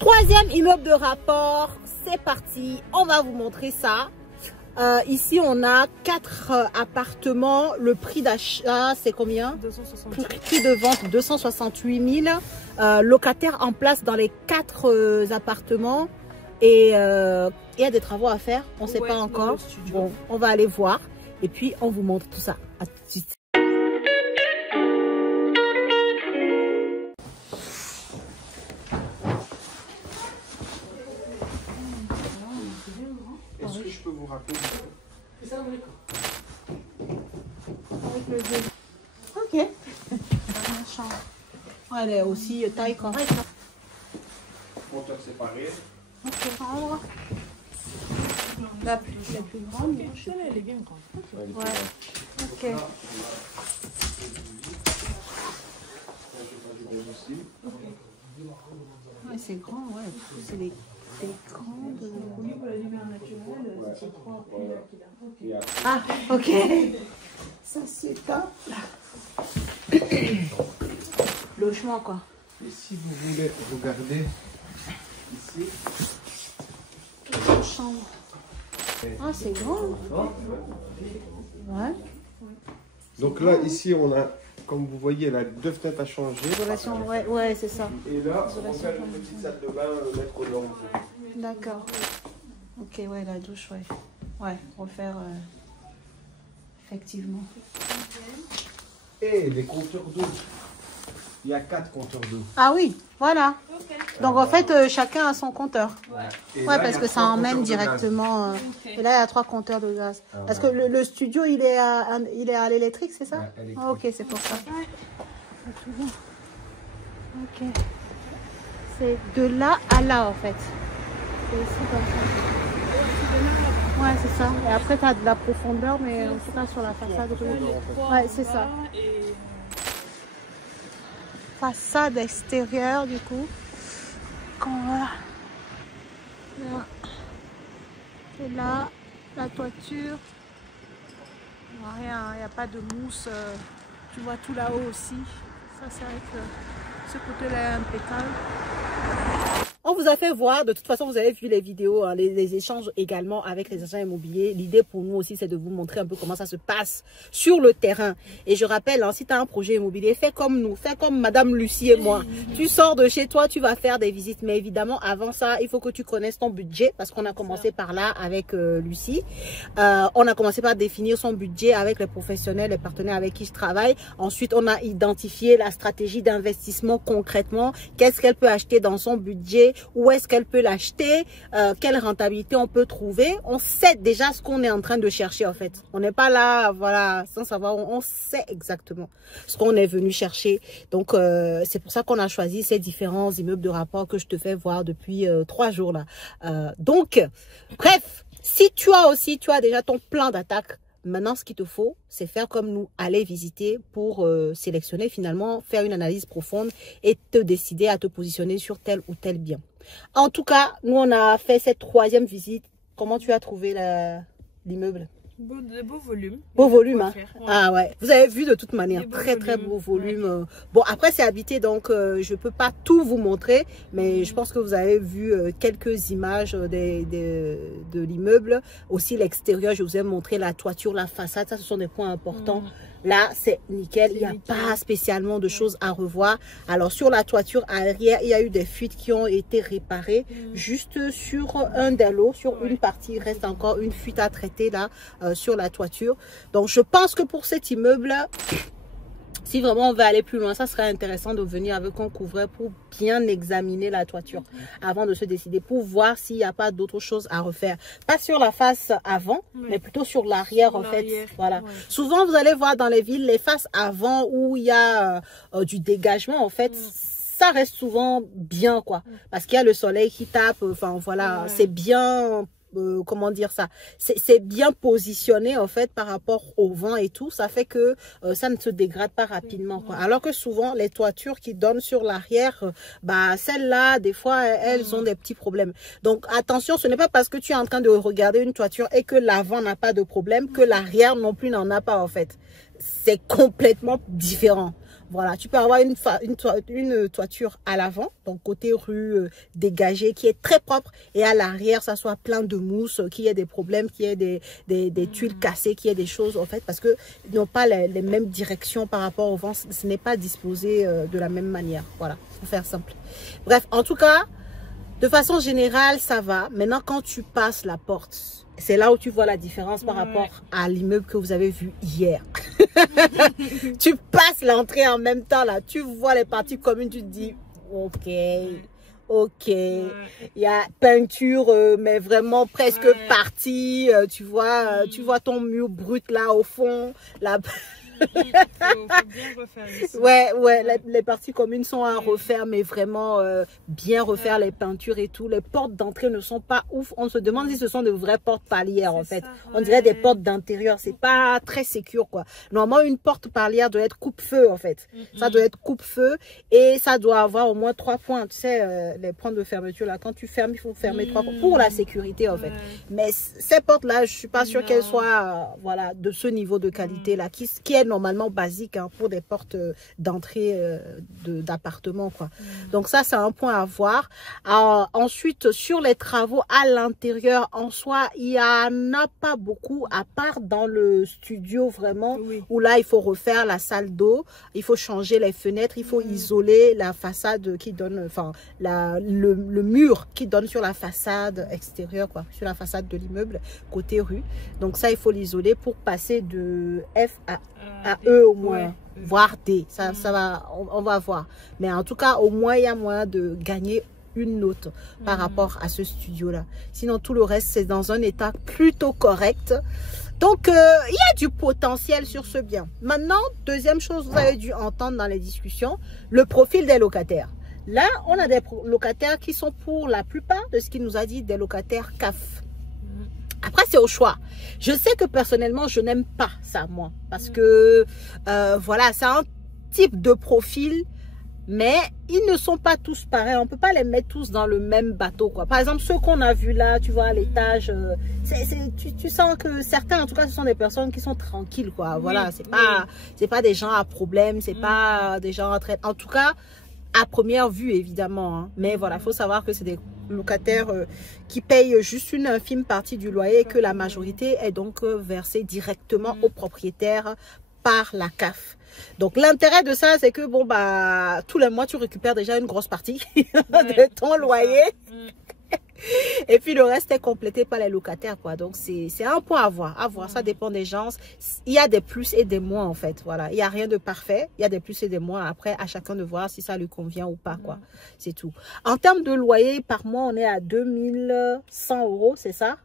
Troisième immeuble de rapport, c'est parti. On va vous montrer ça. Ici, on a 4 appartements. Le prix d'achat, c'est combien? 268. Prix de vente, 268 000. Locataires en place dans les 4 appartements. Et il y a des travaux à faire. On ne sait pas encore. Bon, on va aller voir. Et puis, on vous montre tout ça. À tout de suite. Est-ce que je peux vous rappeler? C'est ça, avec le jeu. Ok. Elle est aussi taille correcte. Compteur séparé. Ok, chambre. La plus grande. Elle est bien grande. Ouais. Ok. Ouais, c'est grand, ouais. C'est des grandes. Au niveau de la lumière naturelle, c'est 3 prix. Ah, ok. Ça, c'est top. Logement, quoi. Et si vous voulez regarder ici. Chambre. Ah, c'est grand. Ouais. Donc là, ici, on a, comme vous voyez, la 2 fenêtres à changer. Isolation, ouais, c'est ça. Et là, on va faire une petite salle de bain, mettre aux normes. D'accord. Ok, ouais, la douche, ouais. Ouais, refaire, effectivement. Et les compteurs d'eau. Il y a 4 compteurs d'eau. Ah oui, voilà. Donc en fait, chacun a son compteur. Et Ouais, là, parce il y a que ça 3 emmène compteurs de gaz. directement. Et là, il y a 3 compteurs de gaz. Parce que le studio, il est à l'électrique, c'est ça? Ouais, électrique. Ah, ok, c'est pour ça. Ok. C'est de là à là, en fait. C'est ici comme ça. Ouais, c'est ça. Et après, tu as de la profondeur, mais en tout cas, sur la façade. Ouais, c'est ça. Façade extérieure, du coup. Quand là. Et là, la toiture. Rien, il n'y a pas de mousse. Tu vois tout là-haut aussi. Ça, c'est vrai que ce côté-là est impeccable. On vous a fait voir, de toute façon vous avez vu les vidéos, hein, les échanges également avec les agents immobiliers. L'idée pour nous aussi c'est de vous montrer un peu comment ça se passe sur le terrain. Et je rappelle, hein, si tu as un projet immobilier, fais comme nous, fais comme Madame Lucie et moi. Tu sors de chez toi, tu vas faire des visites. Mais évidemment avant ça, il faut que tu connaisses ton budget parce qu'on a commencé par là avec Lucie. On a commencé par définir son budget avec les professionnels, les partenaires avec qui je travaille. Ensuite on a identifié la stratégie d'investissement concrètement. Qu'est-ce qu'elle peut acheter dans son budget? Où est-ce qu'elle peut l'acheter, quelle rentabilité on peut trouver. On sait déjà ce qu'on est en train de chercher en fait. On n'est pas là, voilà, sans savoir. On sait exactement ce qu'on est venu chercher. Donc, c'est pour ça qu'on a choisi ces différents immeubles de rapport que je te fais voir depuis 3 jours là. Donc, bref, si tu as déjà ton plan d'attaque, maintenant, ce qu'il te faut, c'est faire comme nous, aller visiter pour sélectionner finalement, faire une analyse profonde et te décider à te positionner sur tel ou tel bien. En tout cas, nous, on a fait cette 3e visite. Comment tu as trouvé l'immeuble? De beau volume. Beau volume, hein? Ouais. Ah ouais. Vous avez vu de toute manière, très volume. beau volume. Ouais. Bon, après c'est habité, donc je peux pas tout vous montrer, mais je pense que vous avez vu quelques images de l'immeuble. Aussi l'extérieur, je vous ai montré la toiture, la façade, ça ce sont des points importants. Là, c'est nickel, il n'y a pas spécialement de choses à revoir. Alors, sur la toiture arrière, il y a eu des fuites qui ont été réparées. Juste sur un des lots, sur une partie, il reste encore une fuite à traiter là, sur la toiture. Donc, je pense que pour cet immeuble, si vraiment on veut aller plus loin, ça serait intéressant de venir avec un couvreur pour bien examiner la toiture avant de se décider, pour voir s'il n'y a pas d'autres choses à refaire. Pas sur la face avant, mais plutôt sur l'arrière en fait. Voilà. Souvent, vous allez voir dans les villes, les faces avant où il y a du dégagement en fait. Ça reste souvent bien quoi. Parce qu'il y a le soleil qui tape. Enfin voilà, c'est bien... comment dire ça, c'est bien positionné en fait par rapport au vent et tout, ça fait que ça ne se dégrade pas rapidement quoi. Alors que souvent les toitures qui donnent sur l'arrière, bah celles-là des fois elles ont des petits problèmes. Donc attention, ce n'est pas parce que tu es en train de regarder une toiture et que l'avant n'a pas de problème que l'arrière non plus n'en a pas en fait. C'est complètement différent. Voilà, tu peux avoir une toiture à l'avant, donc côté rue dégagé, qui est très propre, et à l'arrière, ça soit plein de mousse, qu'il y ait des problèmes, qu'il y ait des tuiles cassées, qu'il y ait des choses, en fait, parce qu'ils n'ont pas les mêmes directions par rapport au vent, ce n'est pas disposé de la même manière. Voilà, pour faire simple. Bref, en tout cas, de façon générale, ça va. Maintenant, quand tu passes la porte, c'est là où tu vois la différence par rapport à l'immeuble que vous avez vu hier. Tu passes l'entrée en même temps, là. Tu vois les parties communes, tu te dis, ok. Il y a peinture, mais vraiment presque partie. Tu vois ton mur brut là au fond. Faut bien refaire ici. Les parties communes sont à refaire, mais vraiment bien refaire les peintures et tout. Les portes d'entrée ne sont pas ouf. On se demande si ce sont de vraies portes palières en fait. On dirait des portes d'intérieur. C'est pas très sécure quoi. Normalement, une porte palière doit être coupe-feu en fait. Ça doit être coupe-feu et ça doit avoir au moins 3 points. Tu sais, les points de fermeture là. Quand tu fermes, il faut fermer 3 points pour la sécurité en fait. Mais ces portes là, je suis pas sûre qu'elles soient voilà de ce niveau de qualité là, qui est normalement basique hein, pour des portes d'entrée d'appartement quoi. Donc ça c'est un point à voir. Ensuite sur les travaux à l'intérieur en soi, il y en a pas beaucoup à part dans le studio vraiment où là il faut refaire la salle d'eau, il faut changer les fenêtres, il faut isoler la façade qui donne enfin le mur qui donne sur la façade extérieure quoi, sur la façade de l'immeuble côté rue. Donc ça il faut l'isoler pour passer de F à E au moins, voire D. Ça va, on va voir. Mais en tout cas, au moins, il y a moyen de gagner une note par rapport à ce studio-là. Sinon, tout le reste, c'est dans un état plutôt correct. Donc, il y a du potentiel sur ce bien. Maintenant, deuxième chose, vous avez dû entendre dans les discussions, le profil des locataires. Là, on a des locataires qui sont pour la plupart de ce qu'il nous a dit, des locataires CAF. Après, c'est au choix. Je sais que personnellement, je n'aime pas ça, moi. Parce que, voilà, c'est un type de profil, mais ils ne sont pas tous pareils. On ne peut pas les mettre tous dans le même bateau, quoi. Par exemple, ceux qu'on a vus là, tu vois, à l'étage, tu sens que certains, en tout cas, ce sont des personnes qui sont tranquilles, quoi. Voilà, c'est pas des gens à problème, c'est pas des gens à traiter. En tout cas, à première vue, évidemment. Hein. Mais voilà, il faut savoir que c'est des locataires qui payent juste une infime partie du loyer et que la majorité est donc versée directement au propriétaire par la CAF. Donc l'intérêt de ça, c'est que bon bah tous les mois tu récupères déjà une grosse partie de ton loyer. Et puis le reste est complété par les locataires quoi. Donc c'est un point à voir. Ça dépend des gens. Il y a des plus et des moins en fait. Voilà, il n'y a rien de parfait. Il y a des plus et des moins. Après à chacun de voir si ça lui convient ou pas quoi. C'est tout. En termes de loyer par mois, on est à 2100 €, c'est ça?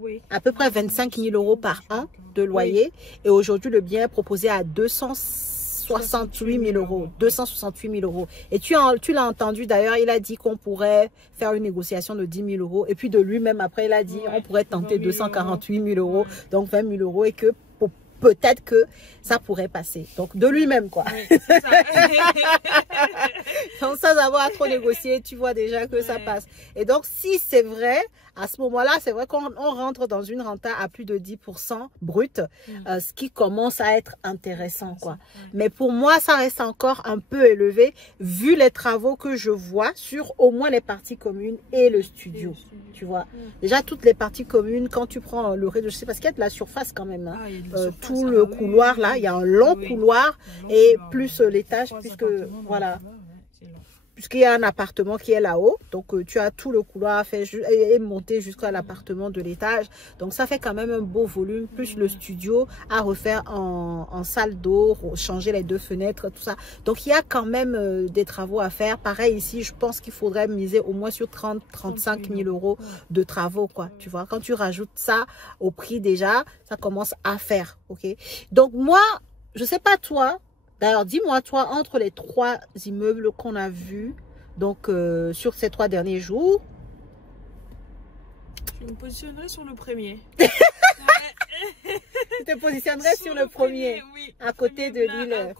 Oui. À peu près 25 000 € par an de loyer. Et aujourd'hui le bien est proposé à 268 000 €. 268 000 €. Et tu l'as entendu d'ailleurs, il a dit qu'on pourrait faire une négociation de 10 000 €. Et puis de lui-même, après, il a dit on pourrait tenter 248 000 €, donc 20 000 € et que peut-être que ça pourrait passer. Donc de lui-même quoi. Oui, c'est ça. Donc sans avoir à trop négocier, tu vois déjà que ça passe. Et donc si c'est vrai, à ce moment-là, c'est vrai qu'on rentre dans une renta à plus de 10% brut, ce qui commence à être intéressant quoi. Mais pour moi, ça reste encore un peu élevé vu les travaux que je vois sur au moins les parties communes et le studio. Tu vois, déjà toutes les parties communes, quand tu prends le rez-de-chaussée, parce qu'il y a de la surface quand même, hein, tout le couloir là, il y a un long couloir et plus l'étage, puisque voilà, puisqu'il y a un appartement qui est là-haut, donc tu as tout le couloir à faire et monter jusqu'à l'appartement de l'étage, donc ça fait quand même un beau volume, plus le studio à refaire en salle d'eau, changer les 2 fenêtres, tout ça, donc il y a quand même des travaux à faire. Pareil ici, je pense qu'il faudrait miser au moins sur 30-35 000 € de travaux quoi, tu vois, quand tu rajoutes ça au prix déjà, ça commence à faire, ok. Donc moi, je sais pas toi, d'ailleurs, dis-moi, toi, entre les 3 immeubles qu'on a vus, donc sur ces 3 derniers jours. Je me positionnerai sur le premier. Tu te positionnerais sur le premier, oui, à côté de l'île.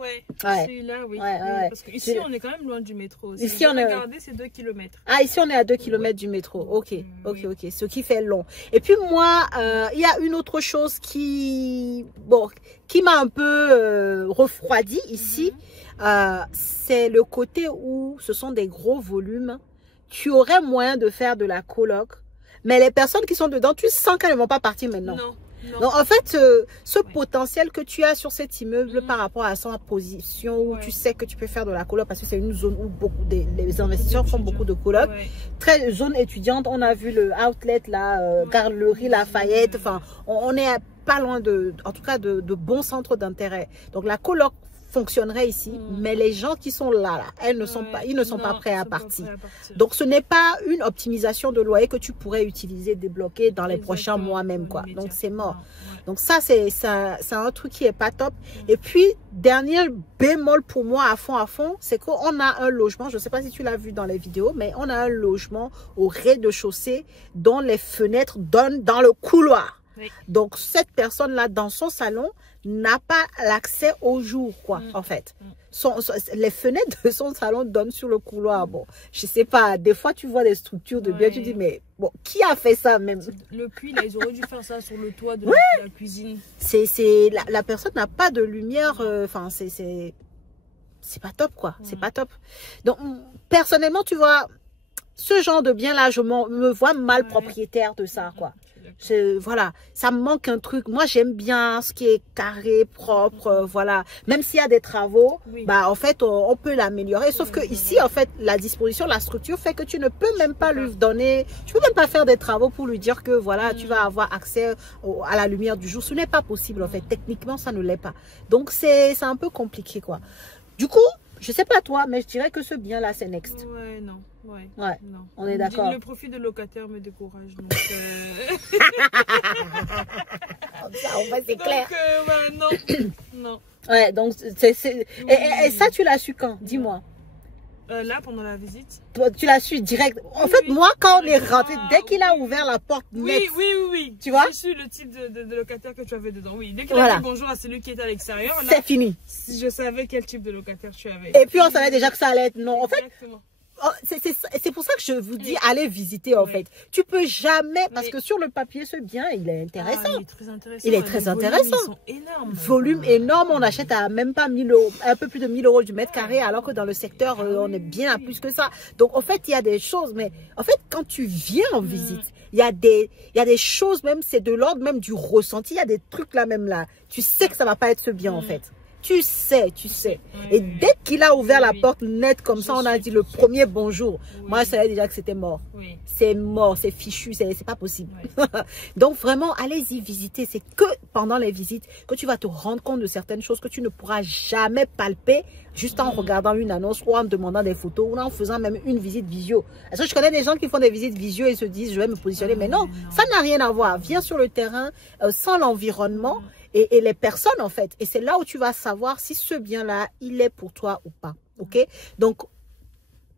Ouais, Ouais. celui-là, oui. Ouais. Parce qu'ici, on est quand même loin du métro. Si Ici, on est... Regardez, c'est 2 km. Ah, ici, on est à 2 km du métro. Ok, Oui. ce qui fait long. Et puis moi, il y a une autre chose qui m'a un peu refroidi ici. C'est le côté où ce sont des gros volumes. Tu aurais moyen de faire de la coloc, mais les personnes qui sont dedans, tu sens qu'elles ne vont pas partir maintenant. Non. Donc, en fait, ce potentiel que tu as sur cet immeuble par rapport à sa position où tu sais que tu peux faire de la coloc parce que c'est une zone où les investisseurs font beaucoup de coloc. Très zone étudiante, on a vu le outlet là, Galerie Lafayette. Enfin, on est pas loin en tout cas, de bons centres d'intérêt. Donc, la coloc fonctionnerait ici, mais les gens qui sont là, ils ne sont pas prêts à partir. Donc, ce n'est pas une optimisation de loyer que tu pourrais utiliser, débloquer dans les prochains mois même, quoi. Donc, c'est mort. Donc, ça, c'est un truc qui est pas top. Et puis, dernier bémol pour moi à fond, c'est qu'on a un logement, je ne sais pas si tu l'as vu dans les vidéos, mais on a un logement au rez-de-chaussée dont les fenêtres donnent dans le couloir. Oui. Donc, cette personne-là, dans son salon, n'a pas l'accès au jour, quoi, en fait. Les fenêtres de son salon donnent sur le couloir. Bon, je sais pas, des fois, tu vois des structures de biens, tu dis, mais bon, qui a fait ça même? Le puits, là, ils auraient dû faire ça sur le toit de la cuisine. La personne n'a pas de lumière, enfin, c'est pas top, quoi. C'est pas top. Donc, personnellement, tu vois, ce genre de bien-là, je me vois mal propriétaire de ça, quoi. Voilà, ça me manque un truc. Moi, j'aime bien ce qui est carré, propre, voilà. Même s'il y a des travaux, bah, en fait, on peut l'améliorer. Sauf que ici, en fait, la disposition, la structure fait que tu ne peux même pas lui donner, tu peux même pas faire des travaux pour lui dire que, voilà, tu vas avoir accès à la lumière du jour. Ce n'est pas possible, en fait. Techniquement, ça ne l'est pas. Donc, c'est un peu compliqué, quoi. Du coup, je sais pas toi, mais je dirais que ce bien-là, c'est next. Ouais, non. Ouais, non. On est d'accord. Le profit de locataire me décourage. Donc, Comme ça, au moins, c'est clair. Non. Ouais, donc, et ça, tu l'as su quand? Dis-moi. Là, pendant la visite. Toi, tu l'as su direct. En fait, moi, quand on est rentré, dès qu'il a ouvert la porte net. Oui. Tu vois? J'ai su le type de locataire que tu avais dedans. Oui, dès qu'il a dit bonjour à celui qui était à l'extérieur. C'est fini. Je savais quel type de locataire tu avais. Et puis, on savait déjà que ça allait être non. En fait, c'est pour ça que je vous dis, allez visiter, en fait. Tu peux jamais, parce que sur le papier, ce bien, il est intéressant. Il est très intéressant. Il est très intéressant. Ils sont énormes. Volume énorme, on achète à même pas 1000 euros, un peu plus de 1000 euros du mètre carré, alors que dans le secteur, on est bien à plus que ça. Donc, en fait, il y a des choses, mais en fait, quand tu viens en visite, il y a des choses, même, c'est de l'ordre même du ressenti. Il y a des trucs là, même là. Tu sais que ça va pas être ce bien, en fait. Tu sais. Et dès qu'il a ouvert la porte nette comme ça, on a dit le premier bonjour. Moi, je savais déjà que c'était mort. C'est mort, c'est fichu, c'est pas possible. Donc, vraiment, allez-y visiter. C'est que pendant les visites que tu vas te rendre compte de certaines choses que tu ne pourras jamais palper juste en regardant une annonce ou en demandant des photos ou en faisant même une visite visio. Parce que je connais des gens qui font des visites visio et se disent, je vais me positionner. Mais non, ça n'a rien à voir. Viens sur le terrain, sans l'environnement. Et les personnes, en fait. Et c'est là où tu vas savoir si ce bien-là, il est pour toi ou pas. OK? Donc,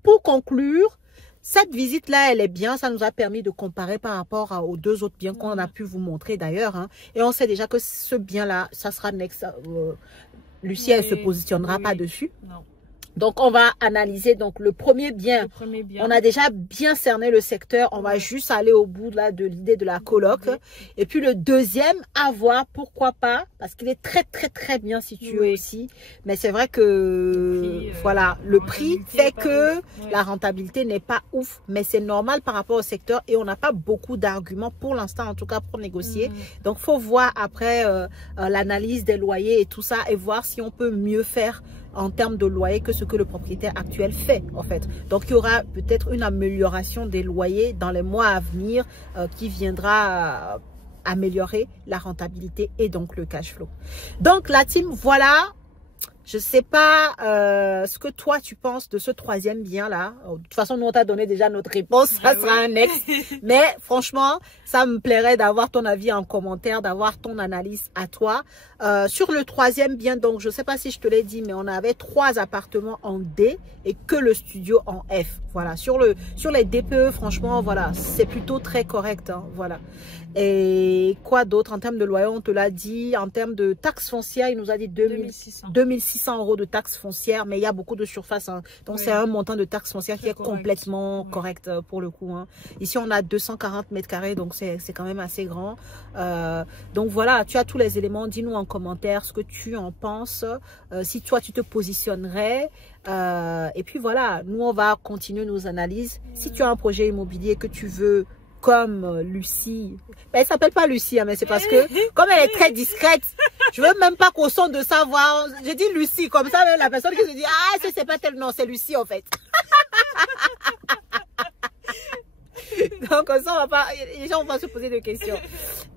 pour conclure, cette visite-là, elle est bien. Ça nous a permis de comparer par rapport aux deux autres biens qu'on a pu vous montrer d'ailleurs. Hein. Et on sait déjà que ce bien-là, ça sera next. Lucie, elle ne se positionnera pas dessus. Non. Donc, on va analyser donc le premier bien. On a déjà bien cerné le secteur. On va juste aller au bout là, de l'idée de la coloc. Et puis, le deuxième, à voir, pourquoi pas. Parce qu'il est très bien situé aussi. Mais c'est vrai que le prix fait que la rentabilité n'est pas ouf. Mais c'est normal par rapport au secteur. Et on n'a pas beaucoup d'arguments pour l'instant, en tout cas, pour négocier. Donc, il faut voir après l'analyse des loyers et tout ça. Et voir si on peut mieux faire en termes de loyer que ce que le propriétaire actuel fait, en fait. Donc, il y aura peut-être une amélioration des loyers dans les mois à venir qui viendra améliorer la rentabilité et donc le cash flow. Donc, la team, voilà. Je ne sais pas ce que toi, tu penses de ce troisième bien-là. De toute façon, nous, on t'a donné déjà notre réponse. Ça sera un next. Mais franchement, ça me plairait d'avoir ton avis en commentaire, d'avoir ton analyse à toi. Sur le troisième bien, donc, je ne sais pas si je te l'ai dit, mais on avait 3 appartements en D et que le studio en F. Voilà, sur les DPE, franchement, voilà, c'est plutôt très correct. Hein, voilà. Et quoi d'autre en termes de loyer, on te l'a dit. En termes de taxes foncières, il nous a dit 2600 euros de taxes foncières, mais il y a beaucoup de surface. Hein, donc, c'est un montant de taxes foncières qui est complètement correct pour le coup. Hein. Ici, on a 240 mètres carrés, donc c'est quand même assez grand. Donc, voilà, tu as tous les éléments. Dis-nous en commentaire ce que tu en penses. Si toi, tu te positionnerais. Et puis, voilà, nous, on va continuer nos analyses. Si tu as un projet immobilier que tu veux... comme Lucie, ben, elle s'appelle pas Lucie, hein, mais c'est parce que comme elle est très discrète, je veux même pas qu'au son de sa voix, je dis Lucie, comme ça même la personne qui se dit ah c'est pas tel nom, c'est Lucie en fait. Donc ça on va pas, les gens vont se poser des questions.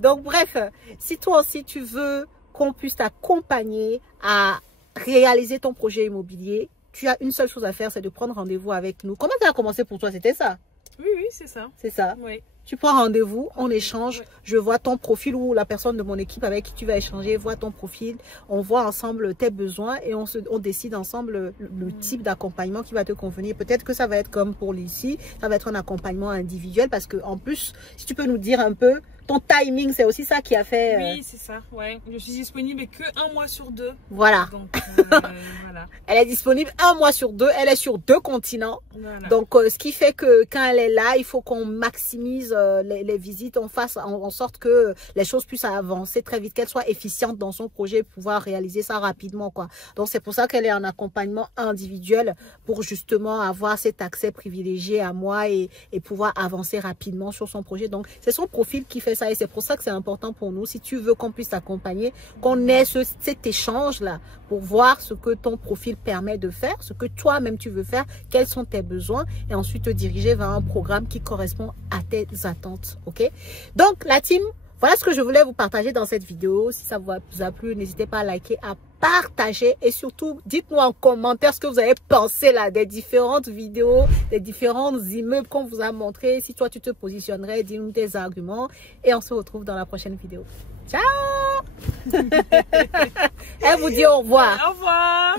Donc bref, si toi aussi tu veux qu'on puisse t'accompagner à réaliser ton projet immobilier, tu as une seule chose à faire, c'est de prendre rendez-vous avec nous. Comment ça a commencé pour toi? C'était ça? Oui, oui, c'est ça. C'est ça. Oui. Tu prends rendez-vous, on échange, je vois ton profil ou la personne de mon équipe avec qui tu vas échanger, voit ton profil, on voit ensemble tes besoins et on décide ensemble le type d'accompagnement qui va te convenir. Peut-être que ça va être comme pour l'ici, ça va être un accompagnement individuel parce que en plus, si tu peux nous dire un peu, ton timing, c'est aussi ça qui a fait... Oui, c'est ça, ouais. Je suis disponible que 1 mois sur 2. Voilà. Donc, voilà. Elle est disponible 1 mois sur 2. Elle est sur 2 continents. Voilà. Donc, ce qui fait que quand elle est là, il faut qu'on maximise les visites. On fasse en sorte que les choses puissent avancer très vite, qu'elle soit efficiente dans son projet, pouvoir réaliser ça rapidement, quoi. Donc, c'est pour ça qu'elle est en accompagnement individuel pour justement avoir cet accès privilégié à moi et pouvoir avancer rapidement sur son projet. Donc, c'est son profil qui fait ça et c'est pour ça que c'est important pour nous. Si tu veux qu'on puisse t'accompagner, qu'on ait cet échange-là pour voir ce que ton profil permet de faire, ce que toi-même tu veux faire, quels sont tes besoins et ensuite te diriger vers un programme qui correspond à tes attentes. Ok? Donc, la team, voilà ce que je voulais vous partager dans cette vidéo. Si ça vous a plu, n'hésitez pas à liker, à partager et surtout, dites-nous en commentaire ce que vous avez pensé là des différentes vidéos, des différents immeubles qu'on vous a montré. Si toi, tu te positionnerais, dis-nous tes arguments et on se retrouve dans la prochaine vidéo. Ciao! Elle vous dit au revoir. Au revoir.